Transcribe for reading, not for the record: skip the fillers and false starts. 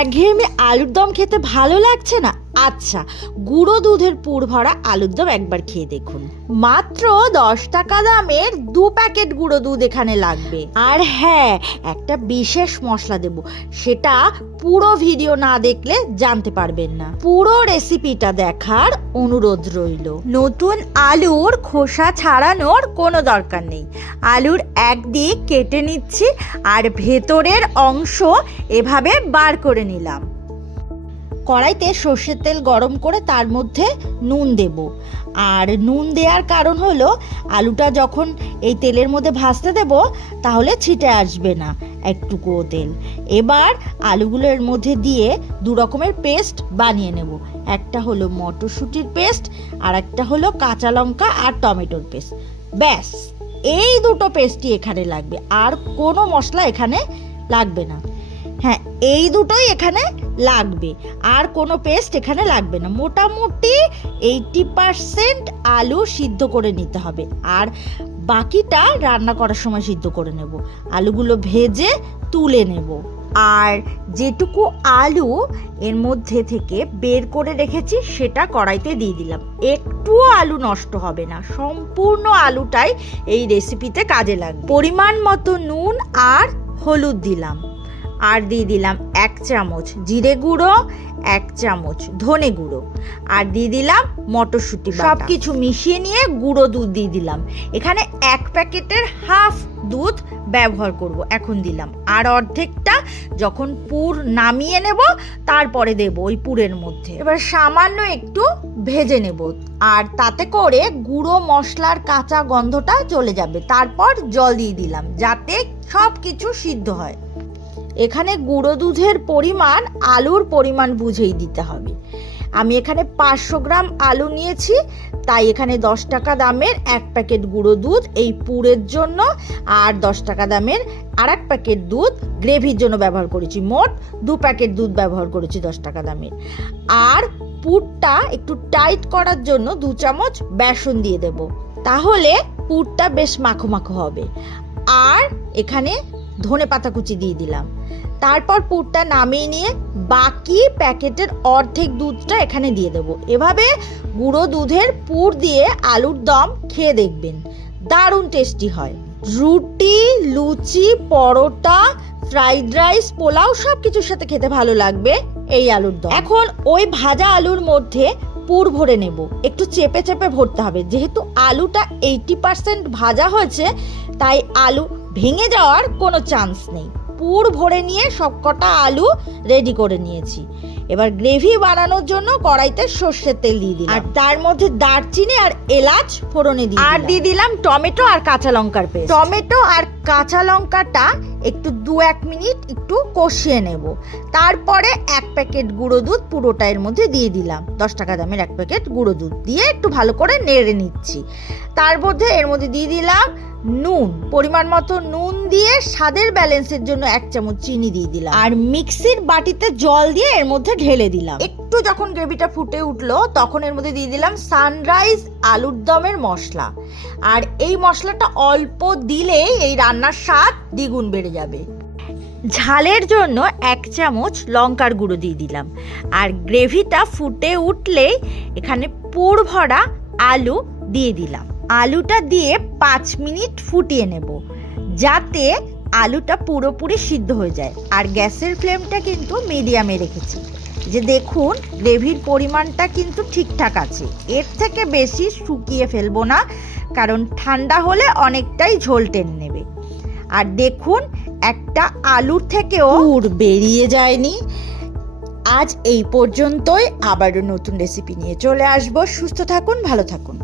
একঘেয়েমি আলুর দম খেতে ভালো লাগছে না? আচ্ছা, গুঁড়ো দুধের পুর ভরা আলুর দম একবার খেয়ে দেখুন। মাত্র 10 টাকা দামের 2 প্যাকেট গুঁড়ো দুধ এখানে লাগবে। আর হ্যাঁ, একটা বিশেষ মশলা দেব, সেটা পুরো ভিডিও না দেখলে জানতে পারবেন না। পুরো রেসিপিটা দেখার অনুরোধ রইল। নতুন আলুর খোসা ছাড়ানোর কোনো দরকার নেই। আলুর একদিক কেটে নিচ্ছি আর ভেতরের অংশ এভাবে বার করে নিলাম। কড়াইতে সর্ষের তেল গরম করে তার মধ্যে নুন দেব। আর নুন দেওয়ার কারণ হলো আলুটা যখন এই তেলের মধ্যে ভাজতে দেব তাহলে ছিটে আসবে না একটুকুও তেল। এবার আলুগুলো এর মধ্যে দিয়ে 2 রকমের পেস্ট বানিয়ে নেব। একটা হলো মটরশুঁটির পেস্ট আর একটা হলো কাঁচা লঙ্কা আর টমেটোর পেস্ট। ব্যাস, এই দুটো পেস্টই এখানে লাগবে, আর কোনো মশলা এখানে লাগবে না। হ্যাঁ, এই দুটোই এখানে লাগবে, আর কোনো পেস্ট এখানে লাগবে না। মোটামুটি 80% আলু সিদ্ধ করে নিতে হবে, আর বাকিটা রান্না করার সময় সিদ্ধ করে নেব। আলুগুলো ভেজে তুলে নেব। আর যেটুকু আলু এর মধ্যে থেকে বের করে রেখেছি সেটা কড়াইতে দিয়ে দিলাম। একটুও আলু নষ্ট হবে না, সম্পূর্ণ আলুটাই এই রেসিপিতে কাজে লাগবে। পরিমাণ মতো নুন আর হলুদ দিলাম, আর দিয়ে দিলাম 1 চামচ জিরে গুঁড়ো, 1 চামচ ধনে গুঁড়ো, আর দিয়ে দিলাম মটরশুঁটি বাটা। সব কিছু মিশিয়ে নিয়ে গুঁড়ো দুধ দিয়ে দিলাম। এখানে 1 প্যাকেটের হাফ দুধ ব্যবহার করব। এখন দিলাম, আর অর্ধেকটা যখন পুর নামিয়ে নেব তারপরে দেব ওই পুরের মধ্যে। এবার সামান্য একটু ভেজে নেব, আর তাতে করে গুঁড়ো মশলার কাঁচা গন্ধটা চলে যাবে। তারপর জল দিয়ে দিলাম যাতে সব কিছু সিদ্ধ হয়। এখানে গুঁড়ো দুধের পরিমাণ আলুর পরিমাণ বুঝেই দিতে হবে। আমি এখানে 500 গ্রাম আলু নিয়েছি, তাই এখানে 10 টাকা দামের 1 প্যাকেট গুঁড়ো দুধ এই পুরের জন্য, আর 10 টাকা দামের আরেক প্যাকেট দুধ গ্রেভির জন্য ব্যবহার করেছি। মোট 2 প্যাকেট দুধ ব্যবহার করেছি 10 টাকা দামের। আর পুরটা একটু টাইট করার জন্য 2 চামচ বেসন দিয়ে দেব, তাহলে পুরটা বেশ মাখো মাখো হবে। আর এখানে ধনে পাতা কুচি দিয়ে দিলাম। তারপর পুরটা নামিয়ে নিয়ে বাকি প্যাকেটের অর্ধেক দুধটা এখানে দিয়ে দেব। এভাবে গুঁড়ো দুধের পুর দিয়ে আলুর দম খেয়ে দেখবেন, দারুণ টেস্টি হয়। রুটি, লুচি, পরোটা, ফ্রাইড রাইস, পোলাও সব কিছুর সাথে খেতে ভালো লাগবে এই আলুর দম। এখন ওই ভাজা আলুর মধ্যে পুর ভরে নেব। একটু চেপে চেপে ভরতে হবে, যেহেতু আলুটা 80% ভাজা হয়েছে তাই আলু ভেঙে যাওয়ার কোনো চান্স নেই। পুর ভরে নিয়ে সবকটা আলু রেডি করে নিয়েছি। এবার গ্রেভি বানানোর জন্য কড়াইতে সর্ষের তেল দিয়ে দিলাম, আর তার মধ্যে দারচিনি আর এলাচ ফোড়নে দিয়ে আর দিয়ে দিলাম টমেটো আর কাঁচা লঙ্কার পেস্ট। টমেটো আর কাঁচা লঙ্কাটা একটু 2-1 মিনিট একটু কষিয়ে নেব। তারপরে 1 প্যাকেট গুঁড়ো দুধ পুরোটা এর মধ্যে দিয়ে দিলাম। 10 টাকা দামের 1 প্যাকেট গুঁড়ো দুধ দিয়ে একটু ভালো করে নেড়ে নিচ্ছি। তার মধ্যে এর মধ্যে দিয়ে দিলাম নুন, পরিমাণ মতো নুন দিয়ে স্বাদের ব্যালেন্সের জন্য 1 চামচ চিনি দিয়ে দিলাম, আর মিক্সির বাটিতে জল দিয়ে এর মধ্যে ঢেলে দিলাম। একটু যখন গ্রেভিটা ফুটে উঠলো তখন এর মধ্যে দিয়ে দিলাম সানরাইজ আলুর দমের মশলা। আর এই মশলাটা অল্প দিলেই এই রান্নার স্বাদ দ্বিগুণ বেড়ে যাবে। ঝালের জন্য 1 চামচ লঙ্কার গুঁড়ো দিয়ে দিলাম। আর গ্রেভিটা ফুটে উঠলেই এখানে পুর ভরা আলু দিয়ে দিলাম। আলুটা দিয়ে 5 মিনিট ফুটিয়ে নেব যাতে আলুটা পুরোপুরি সিদ্ধ হয়ে যায়। আর গ্যাসের ফ্লেমটা কিন্তু মিডিয়ামে রেখেছি। যে দেখুন গ্রেভির পরিমাণটা কিন্তু ঠিকঠাক আছে, এর থেকে বেশি শুকিয়ে ফেলবো না, কারণ ঠান্ডা হলে অনেকটাই ঝোল টেনে নেবে। আর দেখুন একটা আলুর থেকেও পুর বেরিয়ে যায়নি। আজ এই পর্যন্তই, আবারও নতুন রেসিপি নিয়ে চলে আসবো। সুস্থ থাকুন, ভালো থাকুন।